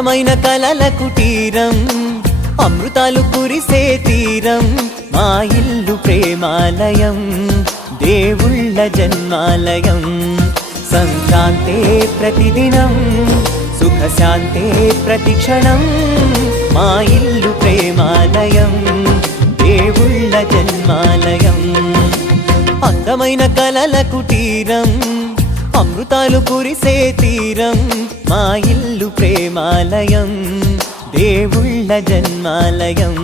అందమైన కలల కుటీరం, అమృతాలు కురిసే తీరం, మా ఇల్లు ప్రేమాలయం, దేవుళ్ళ జన్మాలయం. సంక్రాంతే ప్రతిదినం, సుఖశాంతే ప్రతిక్షణం, మా ఇల్లు ప్రేమాలయం, దేవుళ్ళ జన్మాలయం. అందమైన కలల కుటీరం, అమృతాలు కురిసే తీరం, మా ఇల్లు ప్రేమాలయం, దేవుళ్ళ జన్మాలయం.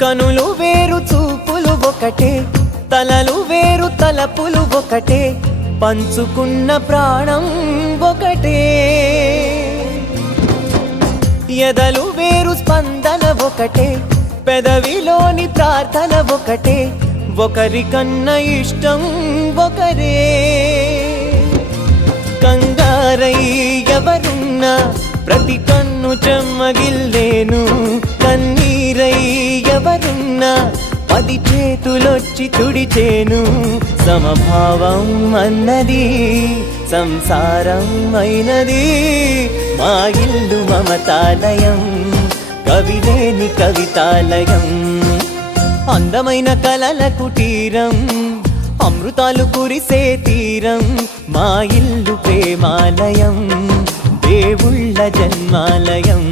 కనులు వేరు చూపులు ఒకటే, తలలు వేరు తలపులు ఒకటే, పంచుకున్న ప్రాణం ఒకటే. ఎదలు వేరు స్పందన ఒకటే, పెదవిలోని ప్రార్థన ఒకటే, ఒకరికన్నా ఇష్టం ఒకరే. కంగారై ఎవరున్నా ప్రతి కన్ను చెమ్మగిల్లేను, కన్నీరై ఎవరున్నా 10 చేతులొచ్చి తుడిచేను. సమభావం అన్నది సంసారం అయినది, మా ఇల్లు మమతాలయం, కవిలేని కవితాలయం. అందమైన కలల కుటీరం, అమృతాలు కురిసే తీరం, మా ఇల్లు ప్రేమాలయం, దేవుళ్ళ జన్మాలయం.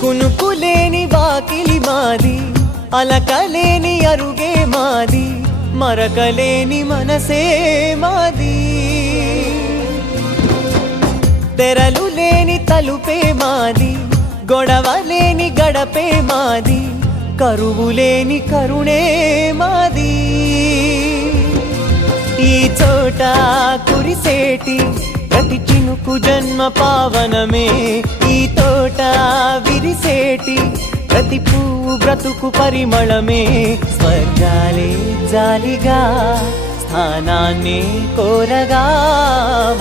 కునుకులేని వాకిలి మాది, అలకలేని అరుగే మాది, మరకలేని మనసే మాది. తెరలు లేని తలుపే మాది, గొడవలేని గడపే మాది, కరువులేని కరుణే మాది. ఈ చోట కురిసేటి ప్రతి చినుకు జన్మ పావనమే, ఈ తోట విరిసేటి ప్రతి పువ్వు బ్రతుకు పరిమళమే. స్వర్గాలే జాలిగా స్థానాన్ని కోరగా,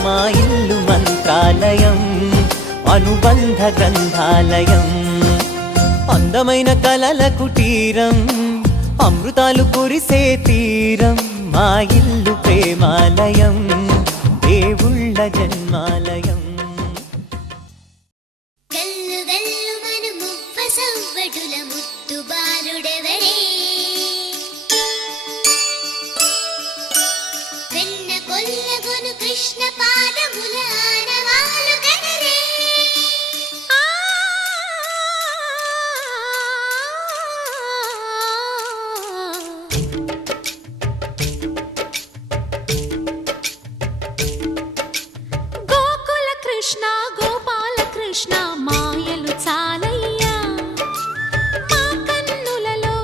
మా ఇల్లు మంత్రాలయం, అనుబంధ గ్రంథాలయం. అందమైన కలల కుటీరం, అమృతాలు కురిసే తీరం, మా ఇల్లు ప్రేమాలయం, దేవుళ్ళ జన్మాలయం. గల్లు గల్లు మను మువ్వ సవ్వడుల ముద్దు బాలుడెవరే, వెన్న కొల్లగొను కృష్ణ పాదముల ఆనవాలు గదరే. గోకుల కృష్ణ గోపాల కృష్ణ మాయలు చాలయ్యా, మా కన్నులలో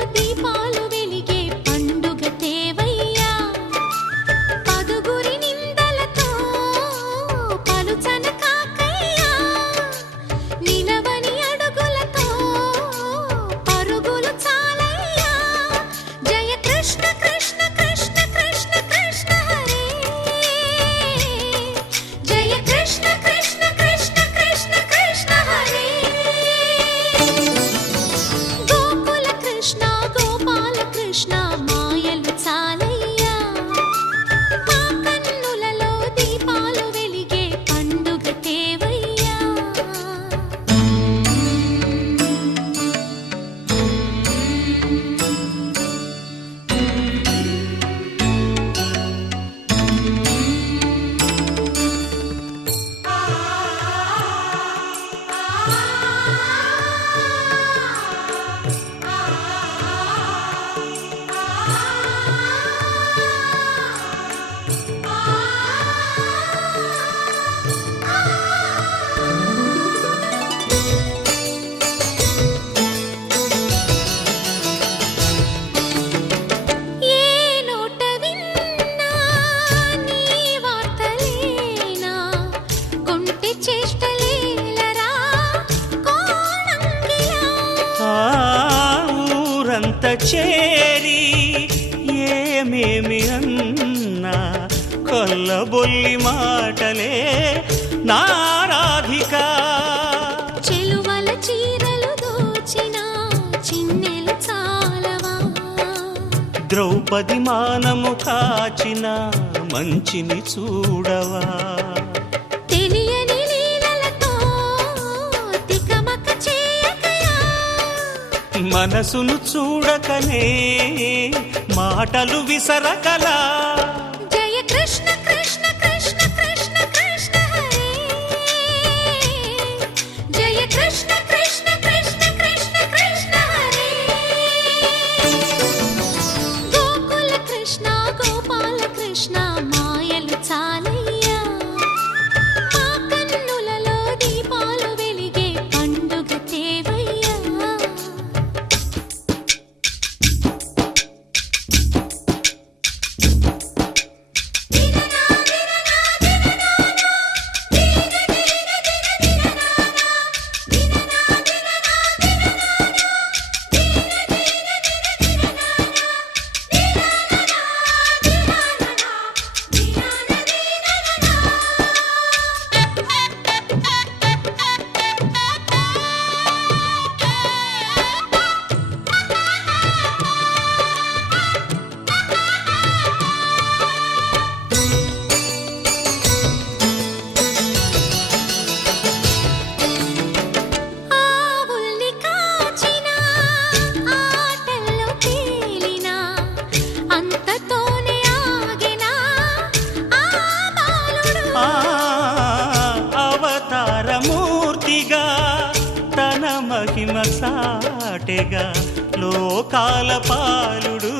చేరి ఏమేమి అన్నా కొల్లబొల్లి మాటలే నారాధిక. చెలువల చీరలు దోచిన చిన్నెలు చాలవా, ద్రౌపది మానము కాచిన మంచిని చూడవా, తెలియని లీలలతో తికమక చేయకయా, మనసును చూడకనే మాటలు విసరకలా. జయ కృష్ణ కృష్ణ కృష్ణ కృష్ణ కృష్ణ హరే, జయ కృష్ణ కృష్ణ కృష్ణ కృష్ణ కృష్ణ హరే. గోకుల కృష్ణ గోపాల కృష్ణ మాయలు చాలయ్యా, మా కన్నులలో దీపాలు వెలిగే పండుగ తేవయ్యా. ఆవుల్ని కాచిన ఆటల్లో తేలిన అంతతోనే ఆగిన ఆ బాలుడు, అవతారమూర్తిగా తన మహిమ సాటెగా లోకాల పాలుడు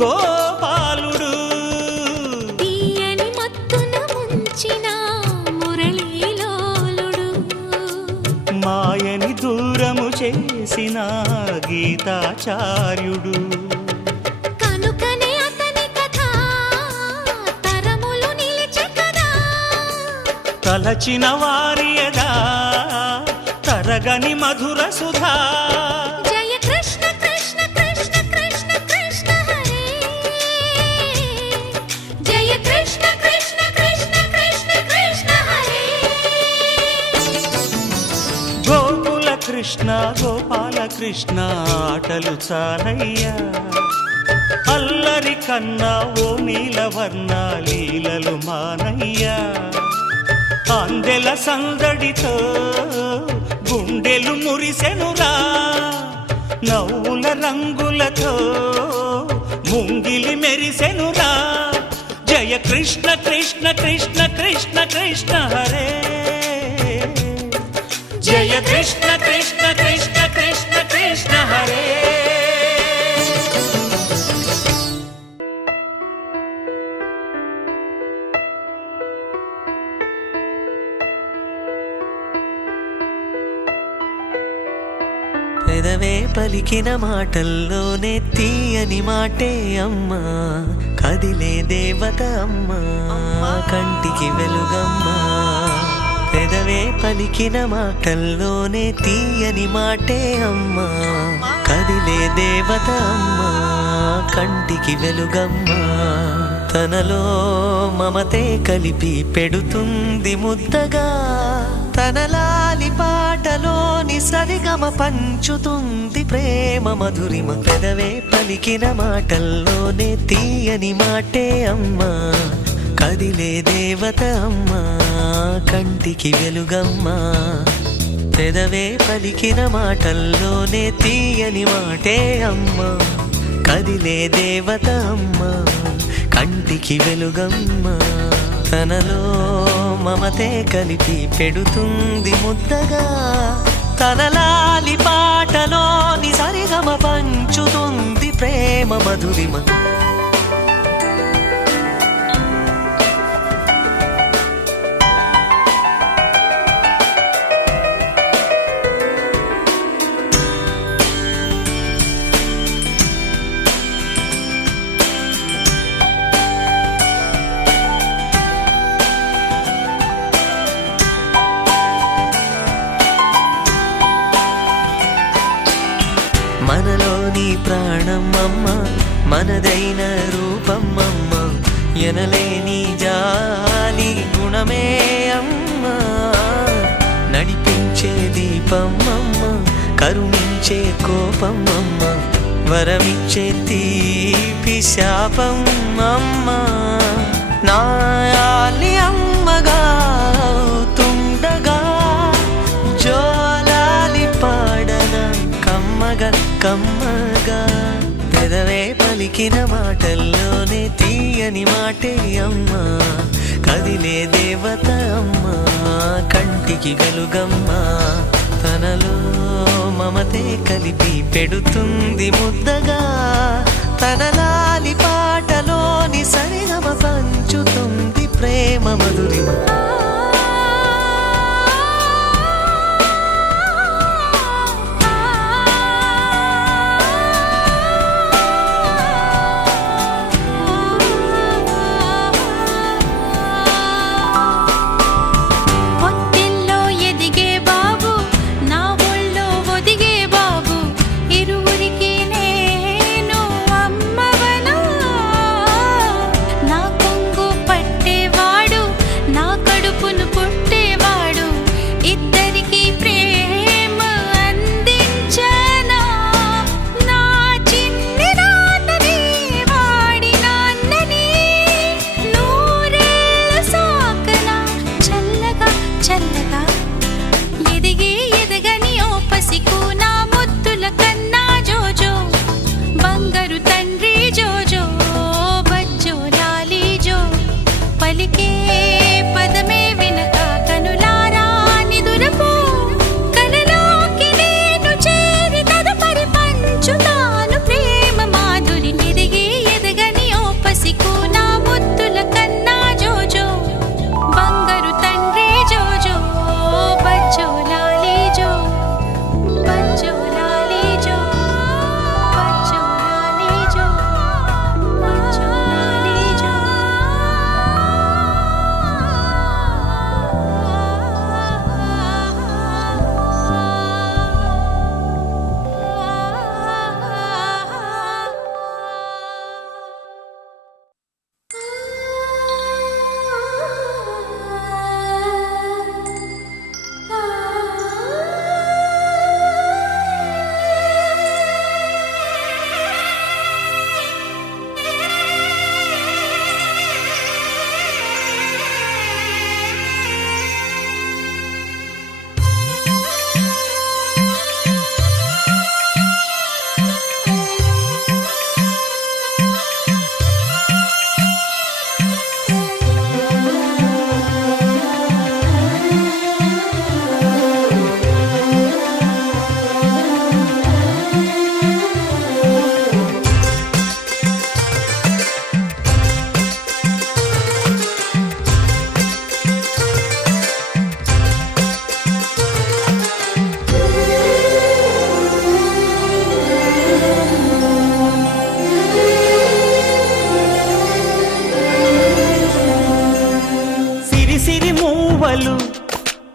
గోపాలుడు. తీయని మత్తున ముంచిన మురళీలోలుడు, మాయని దూరము చేసిన గీతాచార్యుడు. కనుకనే అతని కథ తరములు నిలిచె కదా, తలచిన వారియదా తరగని మధుర సుధా. జయ కృష్ణ కృష్ణ కృష్ణ కృష్ణ కృష్ణ హరే, జయ కృష్ణ కృష్ణ కృష్ణ కృష్ణ కృష్ణ హరే. గోకుల కృష్ణ గోపాల కృష్ణ ఆటలు చాలయ్యా, అల్లరి కన్నా ఓ నీలవర్ణ లీలలు మానయ్యా. అందెల సందడితో గుండెలు మురిసెనురా, నవ్వుల రంగులతో ముంగిలి మెరిసెనురా. జయ కృష్ణ కృష్ణ కృష్ణ కృష్ణ కృష్ణ హరే, జయ కృష్ణ కృష్ణ కృష్ణ కృష్ణ కృష్ణ హరే. పెదవే పలికిన మాటల్లోనే తీయని మాటే అమ్మా, కదిలే దేవత అమ్మా, కంటికి వెలుగమ్మా. పెదవే పలికిన మాటల్లోనే తీయని మాటే అమ్మా, కదిలే దేవత అమ్మా, కంటికి వెలుగమ్మా. తనలో మమతే కలిపి పెడుతుంది ముద్దగా, తన లాలి పాటలోని సరిగమ పంచుతుంది ప్రేమ మధురిమ. పెదవే పలికిన మాటల్లోనే తీయని మాటే అమ్మా, కదిలే దేవత అమ్మా, కంటికి వెలుగమ్మా. పెదవే పలికిన మాటల్లోనే తీయని మాటే అమ్మా, కదిలే దేవత అమ్మా, కంటికి వెలుగమ్మా. తనలో మమతే కలిపి పెడుతుంది ముద్దగా, తన లాలి పాటలోని సరిగమ పంచుతుంది ప్రేమ మధురిమ. మనలో నీ ప్రాణం అమ్మ మనదైన రూపం అమ్మ ఎనలేని జాలి గుణమే అమ్మ నడిపించే దీపం అమ్మ కరుణించే కోపం అమ్మ వరమిచ్చే తీపి శాపం అమ్మ నాయాలి అమ్మగా తుండగా జోలాలి పాడన కమ్మగా కమ్మగా పెదవే పలికిన మాటల్లోనే తీయని మాటే అమ్మ కదిలే దేవత అమ్మ కంటికి వెలుగమ్మ తనలో మమతే కలిపి పెడుతుంది ముద్దగా తన లాలి పాటలోని సరిగమ పంచుతుంది ప్రేమ మధురిమ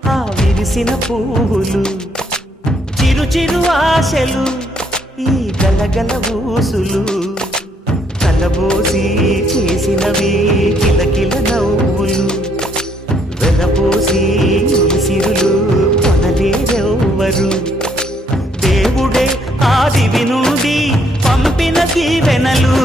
ఆ విరిసిన పువ్వులు చిరు చిరు ఆశలు ఈ గలగల ఊసులు కలబోసి చేసినవి కిలకిల నవ్వులు వెలబోసి సిరులు కొనలేరెవ్వరు దేవుడే ఆదివి నుండి పంపిన దీవెనలు